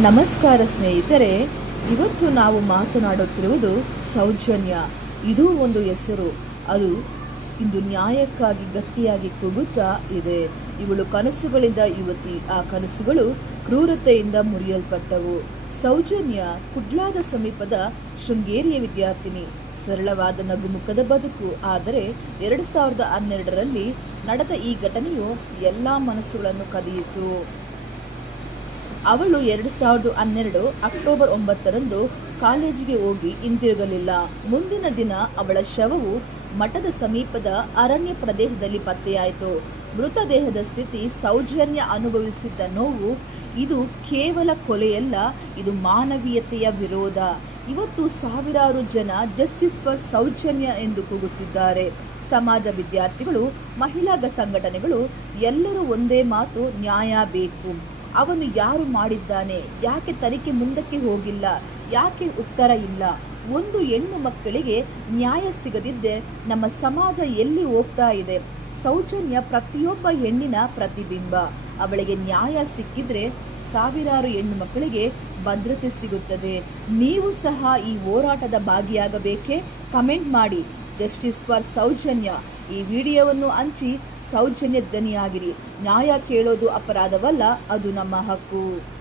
ನಮಸ್ಕಾರ ಸ್ನೇಹಿತರೆ, ಇವತ್ತು ನಾವು ಮಾತನಾಡುತ್ತಿರುವುದು ಸೌಜನ್ಯ. ಇದು ಒಂದು ಹೆಸರು. ಅದು ಇಂದು ನ್ಯಾಯಕ್ಕಾಗಿ ಗಟ್ಟಿಯಾಗಿ ಕೂಗುತ್ತಾ ಇದೆ. ಇವಳು ಕನಸುಗಳಿಂದ ಯುವತಿ. ಆ ಕನಸುಗಳು ಕ್ರೂರತೆಯಿಂದ ಮುರಿಯಲ್ಪಟ್ಟವು. ಸೌಜನ್ಯ ಕುಡ್ಲಾದ ಸಮೀಪದ ಶೃಂಗೇರಿಯ ವಿದ್ಯಾರ್ಥಿನಿ. ಸರಳವಾದ ನಗುಮುಖದ ಬದುಕು. ಆದರೆ ಎರಡು ಸಾವಿರದ ಹನ್ನೆರಡರಲ್ಲಿ ನಡೆದ ಈ ಘಟನೆಯು ಎಲ್ಲ ಮನಸ್ಸುಗಳನ್ನು ಕದಿಯಿತು. ಅವಳು ಎರಡು ಸಾವಿರದ ಹನ್ನೆರಡು ಅಕ್ಟೋಬರ್ ಒಂಬತ್ತರಂದು ಕಾಲೇಜಿಗೆ ಹೋಗಿ ಹಿಂದಿರುಗಲಿಲ್ಲ ಮುಂದಿನ ದಿನ ಅವಳ ಶವವು ಮಠದ ಸಮೀಪದ ಅರಣ್ಯ ಪ್ರದೇಶದಲ್ಲಿ ಪತ್ತೆಯಾಯಿತು. ಮೃತದೇಹದ ಸ್ಥಿತಿ ಸೌಜನ್ಯ ಅನುಭವಿಸಿದ್ದ ನೋವು ಇದು ಕೇವಲ ಕೊಲೆಯಲ್ಲ, ಇದು ಮಾನವೀಯತೆಯ ವಿರೋಧ. ಇವತ್ತು ಸಾವಿರಾರು ಜನ ಜಸ್ಟಿಸ್ ಫಾರ್ ಸೌಜನ್ಯ ಎಂದು ಕೂಗುತ್ತಿದ್ದಾರೆ. ಸಮಾಜ ವಿದ್ಯಾರ್ಥಿಗಳು, ಮಹಿಳಾ ಸಂಘಟನೆಗಳು ಎಲ್ಲರೂ ಒಂದೇ ಮಾತು, ನ್ಯಾಯ ಬೇಕು. ಅವನು ಯಾರು ಮಾಡಿದ್ದಾನೆ? ಯಾಕೆ ತನಿಖೆ ಮುಂದಕ್ಕೆ ಹೋಗಿಲ್ಲ? ಯಾಕೆ ಉತ್ತರ ಇಲ್ಲ? ಒಂದು ಹೆಣ್ಣು ಮಕ್ಕಳಿಗೆ ನ್ಯಾಯ ಸಿಗದಿದ್ದೆ ನಮ್ಮ ಸಮಾಜ ಎಲ್ಲಿ ಹೋಗ್ತಾ ಇದೆ? ಸೌಜನ್ಯ ಪ್ರತಿಯೊಬ್ಬ ಹೆಣ್ಣಿನ ಪ್ರತಿಬಿಂಬ. ಅವಳಿಗೆ ನ್ಯಾಯ ಸಿಕ್ಕಿದ್ರೆ ಸಾವಿರಾರು ಹೆಣ್ಣು ಮಕ್ಕಳಿಗೆ ಭದ್ರತೆ ಸಿಗುತ್ತದೆ. ನೀವು ಸಹ ಈ ಹೋರಾಟದ ಭಾಗಿಯಾಗಬೇಕೇ? ಕಮೆಂಟ್ ಮಾಡಿ. Justice for Sowjanya. ಈ ವಿಡಿಯೋವನ್ನು ಹಂಚಿ ಸೌಜನ್ಯ ದನಿಯಾಗಿರಿ ನ್ಯಾಯ ಕೇಳೋದು ಅಪರಾಧವಲ್ಲ ಅದು ನಮ್ಮ ಹಕ್ಕು.